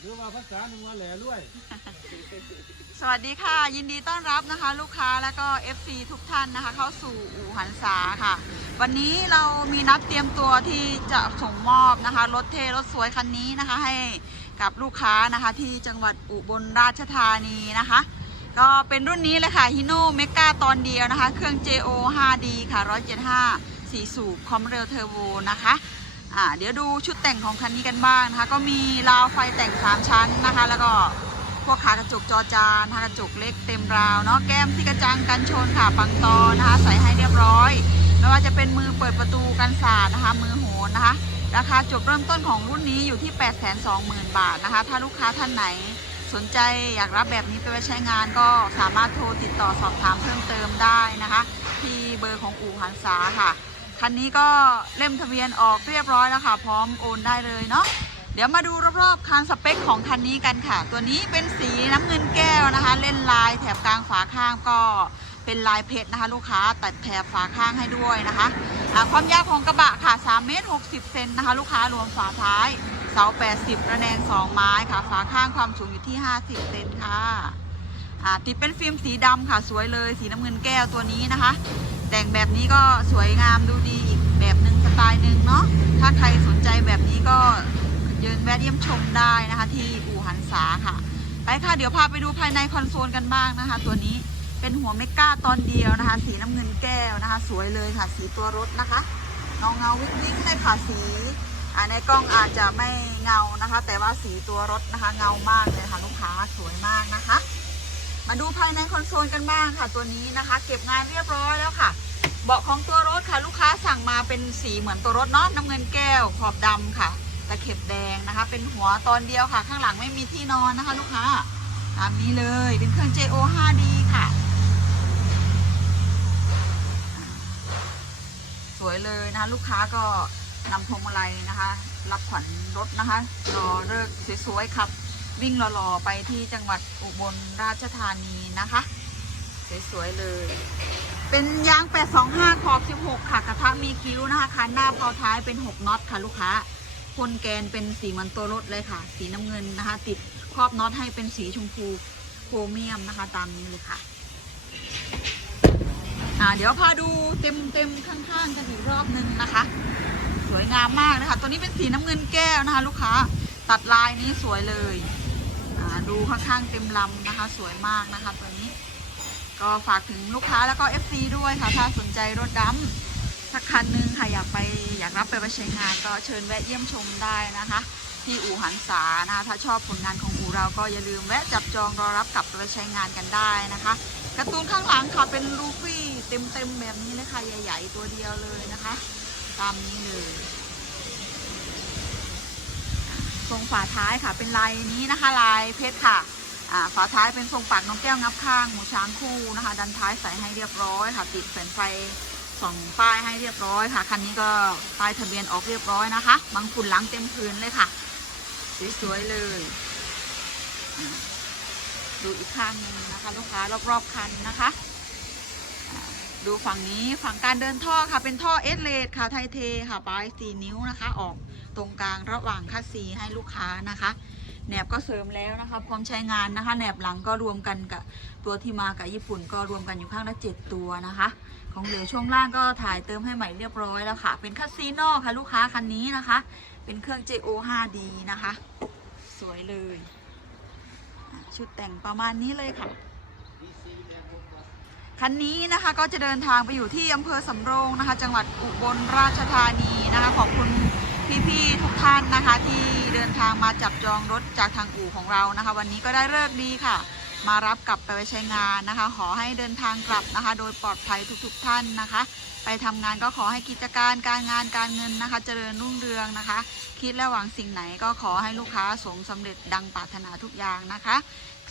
หรือว่าภาษาหนึ่งว่าแหล่รวย สวัสดีค่ะ ยินดีต้อนรับนะคะ ลูกค้าแล้วก็ FC ทุกท่านนะคะ เข้าสู่อู่หันษาค่ะ วันนี้เรามีนัดเตรียมตัวที่จะส่งมอบนะคะรถเทรถสวยคันนี้นะคะ ให้กับลูกค้านะคะที่จังหวัดอุบลราชธานีนะคะ ก็เป็นรุ่นนี้เลยค่ะฮิโนเมกาตอนเดียวนะคะ เครื่อง JO 5D ค่ะ175 4สูบคอมเรลเทอร์โบนะคะ อ่าเดี๋ยวดูชุดแต่งของคันนี้กันบ้างนะคะ ก็มีราวไฟแต่ง 3 ชั้นนะคะ แล้วก็พวกขากระจกจอจานนะคะกระจกเล็กเต็มราวเนาะแก้มที่กระจังกันชนค่ะปังตอนะคะ ใส่ให้เรียบร้อยไม่ว่าจะเป็นมือเปิดประตูกันสาดนะคะ มือโหนนะคะ ราคาจบเริ่มต้นของรุ่นนี้อยู่ที่ 820,000 บาทนะคะ ถ้าลูกค้าท่านไหนสนใจอยากรับแบบนี้ไปไว้ใช้งานก็สามารถโทรติดต่อสอบถามเพิ่มเติมได้นะคะ ที่เบอร์ของอู่หันษาค่ะ คันนี้ก็เล่มทะเบียนออกเรียบร้อยแล้วค่ะ พร้อมโอนได้เลยเนาะเดี๋ยวมาดูรอบๆคันสเปคของคันนี้กันค่ะ ตัวนี้เป็นสีน้ำเงินแก้วนะคะ เล่นลายแถบกลางฝาข้างก็เป็นลายเพชรนะคะ ลูกค้าตัดแถบฝาข้างให้ด้วยนะคะอ่าความยาวของกระบะค่ะ3เมตร60เซนนะคะ ลูกค้ารวมฝาท้ายเสา80 ระแนง 2 ไม้ค่ะ ฝาข้างความสูงอยู่ที่ 50เซนค่ะ อ่าติดเป็นฟิล์มสีดำค่ะสวยเลย สีน้ำเงินแก้วตัวนี้นะคะ แต่งแบบนี้ก็สวยงามดูดีอีกแบบหนึ่งสไตล์หนึ่งเนาะถ้าใครสนใจแบบนี้ก็เยินแวะเยี่ยมชมได้นะคะ ที่อู่หันษาค่ะ ไปค่ะเดี๋ยวพาไปดูภายในคอนโซลกันบ้างนะคะ ตัวนี้เป็นหัวเมก้าตอนเดียวนะคะ สีน้ำเงินแก้วนะคะ สวยเลยค่ะ สีตัวรถนะคะเงาเงาวิกวิกเลยค่ะสีอ่าในกล้องอาจจะไม่เงานะคะ แต่ว่าสีตัวรถนะคะ เงามากเลยค่ะลูกค้าสวยมากนะคะ มาดูภายในคอนโซลกันบ้างค่ะ ตัวนี้นะคะ เก็บงานเรียบร้อยแล้วค่ะ เบาะของตัวรถค่ะ ลูกค้าสั่งมาเป็นสีเหมือนตัวรถเนาะน้ำเงินแก้วขอบดำค่ะตะเข็บแดงนะคะ เป็นหัวตอนเดียวค่ะ ข้างหลังไม่มีที่นอนนะคะ ลูกค้าตามนี้เลยเป็นเครื่อง JO 5D ค่ะ สวยเลยนะคะ ลูกค้าก็นำพวงมาลัยนะคะ รับขวัญรถนะคะรอเลิกสวยๆครับ วิ่งรอๆไปที่จังหวัดอุบลราชธานีนะคะ สวยๆเลย เป็นยาง 825ขอบ16 ค่ะ กระทะมีคิ้วนะคะคันหน้าเพาท้ายเป็น 6น็อตค่ะลูกค้าคนแกนเป็นสีเหมันตัวรถเลยค่ะ สีน้ำเงินนะคะ ติดครอบน็อตให้เป็นสีชมพูโครเมียมนะคะ ตามนี้เลยค่ะอ่าเดี๋ยวพาดูเต็มเต็มๆข้างๆกันอีกรอบนึงนะคะ สวยงามมากนะคะ ตัวนี้เป็นสีน้ำเงินแก้วนะคะ ลูกค้า ตัดลายนี้สวยเลย อ่าดูข้างเต็มลำนะคะ สวยมากนะคะตัวนี้ ก็ฝากถึงลูกค้าแล้วก็ FC ด้วยค่ะ ถ้าสนใจรถดำสักคันหนึงค่ะอยากไปอยากรับไปไว้ใช้งาน ก็เชิญแวะเยี่ยมชมได้นะคะ ที่อู่หันษานะคะ ถ้าชอบผลงานของอู่เราก็อย่าลืมแวะจับจองรอรับกลับไปใช้งานกันได้นะคะการ์ตูนข้างหลังค่ะเป็นลูฟี่เต็มๆแบบนี้เลยค่ะใหญ่ ๆ ตัวเดียวเลยนะคะ ตามนี้เลย ทรงฝาท้ายค่ะ เป็นลายนี้นะคะ ลายเพชรค่ะฝาท้ายเป็นทรงปากน้องแก้วงับข้างหมูช้างคู่นะคะ ดันท้ายใส่ให้เรียบร้อยค่ะ ติดแผ่นไฟส่องป้ายให้เรียบร้อยค่ะคันนี้ก็ป้ายทะเบียนออกเรียบร้อยนะคะบังฝุ่นหลังเต็มพื้นเลยค่ะสวยๆเลยดูอีกข้างหนึงนะคะ ลูกค้ารอบๆคันนะคะ ดูฝั่งนี้ฝั่งการเดินท่อค่ะ เป็นท่อเอสเลดค่ะไทเทค่ะปลายสี่นิ้วนะคะออก ตรงกลางระหว่างคัสซีให้ลูกค้านะคะแหนบก็เสริมแล้วนะคะพร้อมใช้งานนะคะแหนบหลังก็รวมกันกับตัวที่มากับญี่ปุ่นก็รวมกันอยู่ข้างละเจ็ดตัวนะคะ ของเหลือช่วงล่างก็ถ่ายเติมให้ใหม่เรียบร้อยแล้วค่ะ เป็นคัสซีโน่ค่ะลูกค้าคันนี้นะคะ เป็นเครื่อง JO 5D นะคะ สวยเลย ชุดแต่งประมาณนี้เลยค่ะคันนี้นะคะก็จะเดินทางไปอยู่ที่อำเภอสำโรงนะคะ จังหวัดอุบลราชธานีนะคะขอบคุณ พี่ๆทุกท่านนะคะ ที่เดินทางมาจับจองรถจากทางอู่ของเรานะคะ วันนี้ก็ได้เลิกดีค่ะ มารับกลับไปไว้ใช้งานนะคะ ขอให้เดินทางกลับนะคะ โดยปลอดภัยทุกๆท่านนะคะ ไปทำงานก็ขอให้กิจการการงานการเงินนะคะ เจริญรุ่งเรืองนะคะ คิดและหวังสิ่งไหนก็ขอให้ลูกค้าสมสำเร็จดังปรารถนาทุกอย่างนะคะ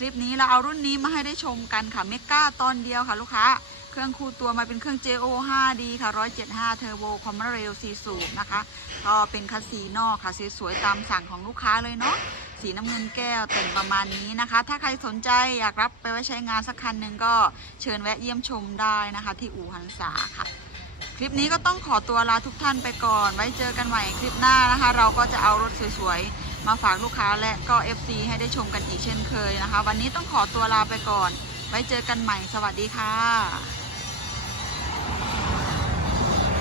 คลิปนี้เราเอารุ่นนี้มาให้ได้ชมกันค่ะเมก้าตอนเดียวค่ะลูกค้า เครื่องคู่ตัวมาเป็นเครื่อง JO 5D ค่ะ175เทอร์โบคอมเรล4สูบนะคะ ก็เป็นคัสซีนอกค่ะสวยๆตามสั่งของลูกค้าเลยเนาะสีน้ำเงินแก้วแต่งประมาณนี้นะคะ ถ้าใครสนใจอยากรับไปไว้ใช้งานสักคันหนึ่งก็เชิญแวะเยี่ยมชมได้นะคะ ที่อู่หันษาค่ะ คลิปนี้ก็ต้องขอตัวลาทุกท่านไปก่อน ไว้เจอกันใหม่คลิปหน้านะคะ เราก็จะเอารถสวยๆ มาฝากลูกค้าและก็ FC ให้ได้ชมกันอีกเช่นเคยนะคะ วันนี้ต้องขอตัวลาไปก่อน ไว้เจอกันใหม่สวัสดีค่ะ